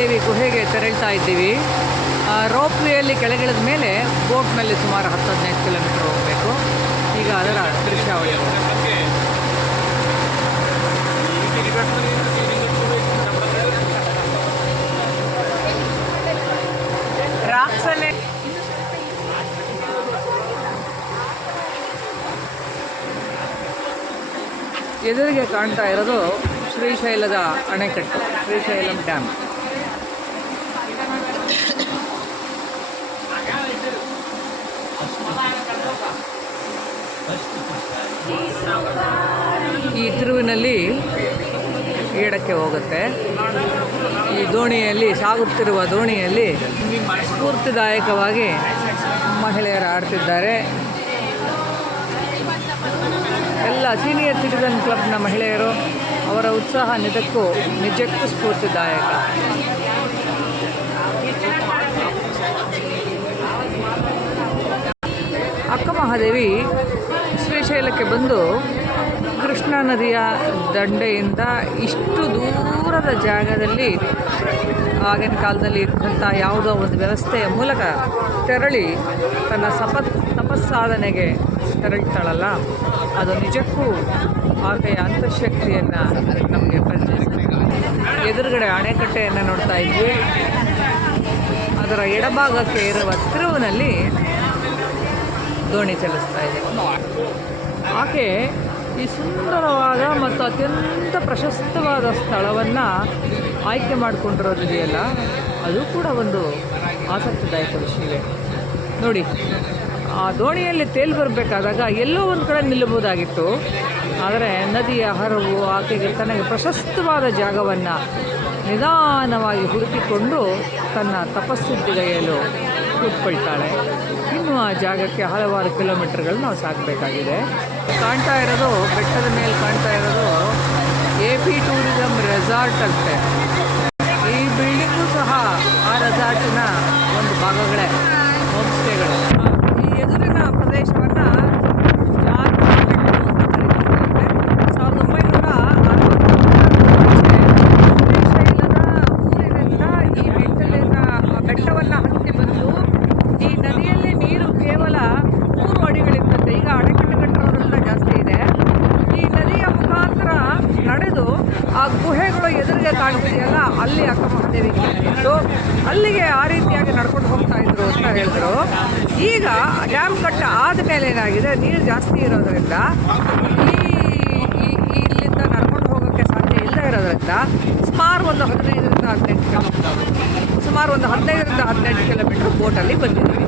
ಮಹಾದೇವಿ ಗುಹೆಗೆ ತೆರಳ್ತಾ ಇದ್ದೀವಿ? ರೋಪ್ ವೇಯಲ್ಲಿ ಕೆಳಗಿಳಿದ ಮೇಲೆ ಬೋಟ್ನಲ್ಲಿ ಸುಮಾರು ಹತ್ತು, ಹದಿನೈದು ಕಿಲೋಮೀಟರ್ ಹೋಗಬೇಕು. ಈಗ ಅದರ ದೃಶ್ಯಾವಳಿ ಎದುರಿಗೆ ಕಾಣ್ತಾ ಇರೋದು ಶ್ರೀಶೈಲದ ಅಣೆಕಟ್ಟು, ಶ್ರೀಶೈಲಂ ಡ್ಯಾಮ್ ಈ ತಿರುವಿನಲ್ಲಿ ಈಡಕ್ಕೆ ಹೋಗುತ್ತೆ. ಈ ದೋಣಿಯಲ್ಲಿ, ಸಾಗುತ್ತಿರುವ ದೋಣಿಯಲ್ಲಿ ಸ್ಫೂರ್ತಿದಾಯಕವಾಗಿ ಮಹಿಳೆಯರು ಆಡ್ತಿದ್ದಾರೆ. ಎಲ್ಲ ಸೀನಿಯರ್ ಸಿಟಿಸನ್ ಕ್ಲಬ್ನ ಮಹಿಳೆಯರು ಅವರ ಉತ್ಸಾಹ ನಿಜಕ್ಕೂ ನಿಜಕ್ಕೂ ಸ್ಫೂರ್ತಿದಾಯಕ. ಅಕ್ಕ ಮಹಾದೇವಿ ಶ್ರೀಶೈಲಕ್ಕೆ ಬಂದು ಕೃಷ್ಣಾ ನದಿಯ ದಂಡೆಯಿಂದ ಇಷ್ಟು ದೂರದ ಜಾಗದಲ್ಲಿ ಆಗಿನ ಕಾಲದಲ್ಲಿ ಇದ್ದಂಥ ಯಾವುದೋ ಒಂದು ವ್ಯವಸ್ಥೆಯ ಮೂಲಕ ತೆರಳಿ ತನ್ನ ಸಪ ತಪಸ್ಸಾಧನೆಗೆ ತೆರಳ್ತಾಳಲ್ಲ, ಅದು ನಿಜಕ್ಕೂ ಆಕೆಯ ಅಂತಃಶಕ್ತಿಯನ್ನು ನಮಗೆ ಪರಿಚಯ ಎದುರುಗಡೆ ಅಣೆಕಟ್ಟೆಯನ್ನು ನೋಡ್ತಾ ಇದ್ವಿ. ಅದರ ಎಡಭಾಗಕ್ಕೆ ಇರುವ ತಿರುವಿನಲ್ಲಿ ದೋಣಿ ಚಲಿಸ್ತಾ ಇದೆ. ಆಕೆ ಈ ಸುಂದರವಾದ ಮತ್ತು ಅತ್ಯಂತ ಪ್ರಶಸ್ತವಾದ ಸ್ಥಳವನ್ನು ಆಯ್ಕೆ ಮಾಡಿಕೊಂಡಿರೋದಿದೆಯಲ್ಲ ಅದು ಕೂಡ ಒಂದು ಆಸಕ್ತಿದಾಯಕ ವಿಷಯವೇ. ನೋಡಿ, ಆ ದೋಣಿಯಲ್ಲಿ ತೇಲ್ ಬರಬೇಕಾದಾಗ ಎಲ್ಲೋ ಒಂದು ಕಡೆ ನಿಲ್ಲಬಹುದಾಗಿತ್ತು. ಆದರೆ ನದಿಯ ಹರವು ಆಕೆಗೆ ತನಗೆ ಪ್ರಶಸ್ತವಾದ ಜಾಗವನ್ನು ನಿಧಾನವಾಗಿ ಹುಡುಕಿಕೊಂಡು ತನ್ನ ಕೂತ್ಕೊಳ್ತಾಳೆ ಇನ್ನು ಆ ಜಾಗಕ್ಕೆ ಹಲವಾರು ಕಿಲೋಮೀಟರ್ಗಳು ನಾವು ಸಾಕಬೇಕಾಗಿದೆ. ಕಾಣ್ತಾ ಇರೋದು, ಬೆಟ್ಟದ ಮೇಲೆ ಕಾಣ್ತಾ ಇರೋದು ಎ ಪಿ ಟೂರಿಸಂ ರೆಸಾರ್ಟ್ ಅಂತೆ. ಈ ಬಿಲ್ಡಿಂಗು ಸಹ ಆ ರೆಸಾರ್ಟಿನ ಒಂದು ಭಾಗಗಳೇ ಹೋಮ್ ಸ್ಟೇಗಳು ಈ ಎದುರಿನ ಪ್ರದೇಶವನ್ನು ಸಾವಿರದ ಒಂಬೈನೂರ ಶ್ರೀಶೈಲದ ಊರಿನಿಂದ ಈ ಬೆಟ್ಟಲಿನ ಬೆಟ್ಟವನ್ನು ಹತ್ತಿ ಬಂದು ಈ ನದಿಯಲ್ಲಿ ನೀರು ಕೇವಲ ಮೂರು ಅಡಿಗಳಿರ್ತದೆ ಈಗ ಅಣೆಕಟ್ಟು ಕಟ್ಟಿರೋದ್ರಿಂದ ಜಾಸ್ತಿ ಇದೆ ಈ ನದಿಯ ಮುಖಾಂತರ ನಡೆದು ಆ ಗುಹೆಗಳು ಎದುರಿಗೆ ಕಾಣ್ತಿದೆಯಲ್ಲ ಅಲ್ಲಿ ಅಕ್ಕ ಇತ್ತು ಅಲ್ಲಿಗೆ ಆ ರೀತಿಯಾಗಿ ನಡ್ಕೊಂಡು ಹೋಗ್ತಾ ಇದ್ರು ಅಂತ ಹೇಳಿದ್ರು. ಈಗ ಡ್ಯಾಮ್ ಕಟ್ಟ ಆದಮೇಲೆ ಏನಾಗಿದೆ? ನೀರು ಜಾಸ್ತಿ ಇರೋದ್ರಿಂದ ಈ ಇಲ್ಲಿಂದ ನಡ್ಕೊಂಡು ಹೋಗೋಕ್ಕೆ ಸಾಧ್ಯ ಇಲ್ಲದೆ ಇರೋದ್ರಿಂದ ಸುಮಾರು ಒಂದು ಹದಿನೈದರಿಂದ ಹದಿನೆಂಟು ಕಿಲೋಮೀಟರ್ ಸುಮಾರು ಒಂದು ಹದಿನೈದರಿಂದ ಹದಿನೆಂಟು ಕಿಲೋಮೀಟರ್ ಬೋಟಲ್ಲಿ ಬಂದಿದ್ದೀವಿ.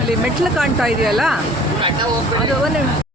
ಅಲ್ಲಿ ಮೆಟ್ಲು ಕಾಣ್ತಾ ಇದೆಯಲ್ಲ? ಅದು ಒಂದು